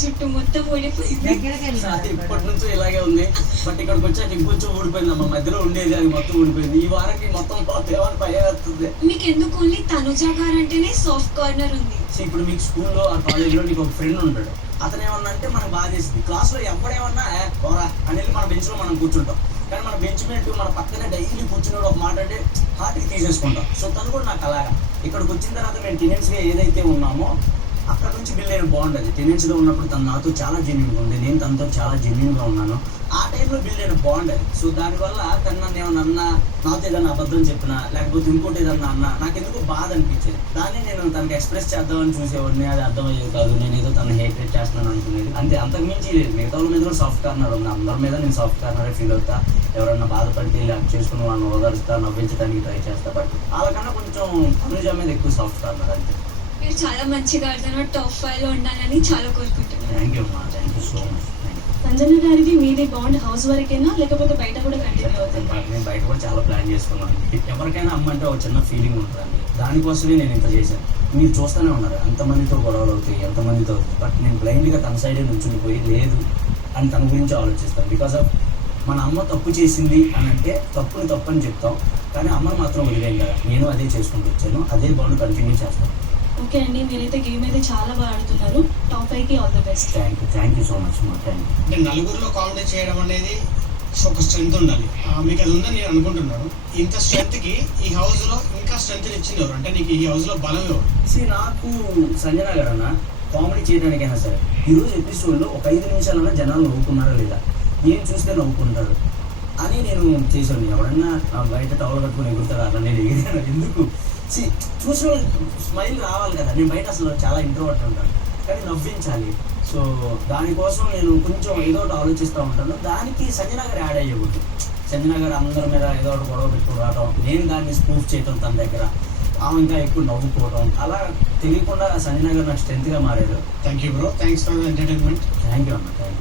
చుట్టూ మొత్తం ఊడిపోయింది. ఇప్పటి నుంచి ఇలాగే ఉంది. బట్ ఇక్కడికి వచ్చాక ఇంకొంచెం ఊడిపోయింది. అమ్మ మధ్యలో ఉండేది అది మొత్తం ఊడిపోయింది. ఈ వారానికి మొత్తం భయస్తుంది. మీకు ఎందుకు ఓన్లీ తనుజ గారు అంటేనే సాఫ్ట్ కార్నర్ ఉంది? ఇప్పుడు మీకు స్కూల్లో ఆ కాలేజీలో నీకు ఒక ఫ్రెండ్ ఉంటాడు. అతను ఏమన్నా అంటే మనకు బాధ చేసింది. క్లాస్ లో ఎవడేమన్నా పోరా అనేది మన బెంచ్ లో మనం కూర్చుంటాం. కానీ మన బెంచ్ మేట్ మన పక్కనే డైలీ కూర్చున్నాడు ఒక మాట అంటే హార్ట్కి తీసేసుకుంటాం. సో తను కూడా నాకు అలాగా ఇక్కడికి వచ్చిన తర్వాత మేము టీనేజ్గా ఏదైతే ఉన్నామో అక్కడ నుంచి బిల్డ్ అయిన బాగుండేది. టీనేజ్లో ఉన్నప్పుడు తను నాతో చాలా జెన్యున్గా ఉంది, నేను తనతో చాలా జెన్యున్గా ఉన్నాను. ఆ టైంలో బిల్డ్ అయిన బాగుండేది. సో దానివల్ల తను నన్ను ఏమన్నా అన్నా, నాతో ఏదన్నా అబద్ధం చెప్పినా లేకపోతే ఇంకోటి ఏదన్నా అన్నా నాకెందుకు బాధ అనిపించేది. దాన్ని నేను తనకి ఎక్స్ప్రెస్ చేద్దామని చూసేవాడిని. అది అర్థమయ్యేది కాదు. నేను ఏదో తను హేట్రేట్ చేస్తున్నాను అనుకునేది. అంతే, అంతకుమించి లేదు. మిగతా వాళ్ళ మీద కూడా సాఫ్ట్ కార్నర్ ఉంది. అందరి మీద నేను సాఫ్ట్ కార్నరే ఫీల్ అవుతా. ఎవరన్నా బాధపడితే యాక్ట్ చేసుకుని వాళ్ళని ఓదారుస్తా, నవ్వించడానికి ట్రై చేస్తా. బట్ వాళ్ళకన్నా కొంచెం తనుజ మీద ఎక్కువ సాఫ్ట్ కార్నర్ అంతే. మీరు చాలా మంచిగా ఆడుతున్నారు. టాప్ 5 లో ఉండాలని చాలా కోరుకుంటున్నాను. థ్యాంక్ యూ అమ్మా, thank you so much. Sanjana గారికి మీది బాండ్ హౌస్ వరకేనా లేకపోతే బయట కూడా కంటిన్యూ అవుతుంది? నేను బయట కూడా చాలా ప్లాన్ చేసుకున్నాను. ఎవరికైనా అమ్మ అంటే ఒక చిన్న ఫీలింగ్ ఉంటుందండి. దానికోసమే నేను ఇంత చేశాను. మీరు చూస్తూనే ఉన్నారు ఎంతమందితో గొడవలు అవుతాయి, ఎంతమందితో. బట్ నేను బ్లైండ్గా తన సైడే నుంచుని లేదు అని తన గురించి ఆలోచిస్తాను. బికాస్ ఆఫ్ మన అమ్మ తప్పు చేసింది అని అంటే తప్పుని తప్పని చెప్తాం, కానీ అమ్మను మాత్రం వదిలేం కదా. నేను అదే చేసుకుంటూ వచ్చాను, అదే బాండ్ కంటిన్యూ చేస్తాను. ఓకే అండి, మీరైతే గేమ్ అయితే చాలా బాగా ఆడుతున్నారు. టాప్ 5కి all the best. Thank you so much మా. Thank you. అంటే నలుగురిలో కామెడీ చేయడం అనేది ఒక స్ట్రెంత్ ఉండాలి. మీకు అది ఉందని నేను అనుకుంటున్నాను. ఇంత స్ట్రెంత్కి ఈ హౌస్లో ఇంకా స్ట్రెంత్ ఇచ్చింది ఎవరు? అంటే నీకు ఈ హౌస్లో బలం ఎవరు? నాకు సంజన గారు అన్న కామెడీ చేయడానికైనా సరే ఈరోజు ఎపిసోడ్లో ఒక 5 నిమిషాలన్నా జనాలు నవ్వుకున్నారా లేదా, ఏం చూస్తే నవ్వుకుంటారు అని నేను చేశాను. ఎవరన్నా బయట టవల్ కట్టుకుని ఎగురుతారు, అలా నేను ఎగిరాను. ఎందుకు చూసిన స్మైల్ రావాలి కదా. నేను బయట అసలు చాలా ఇంట్రోవర్ట్ ఉంటాను, కానీ నవ్వించాలి. సో దానికోసం నేను కొంచెం ఏదో ఒకటి ఆలోచిస్తూ ఉంటాను. దానికి సంజన గారు యాడ్ అయ్యేది. సంజన గారు అందరి మీద ఏదో ఒకటి గొడవ పెట్టుకుని రావడం, నేను దాన్ని ప్రూఫ్ చేయటం తన దగ్గర, ఆమె ఇంకా ఎక్కువ నవ్వుకోవడం, అలా తెలియకుండా సంజన గారు నాకు స్ట్రెంత్గా మారారు. Thank you bro, thanks for the entertainment. Thank you అన్న, థ్యాంక్ యూ.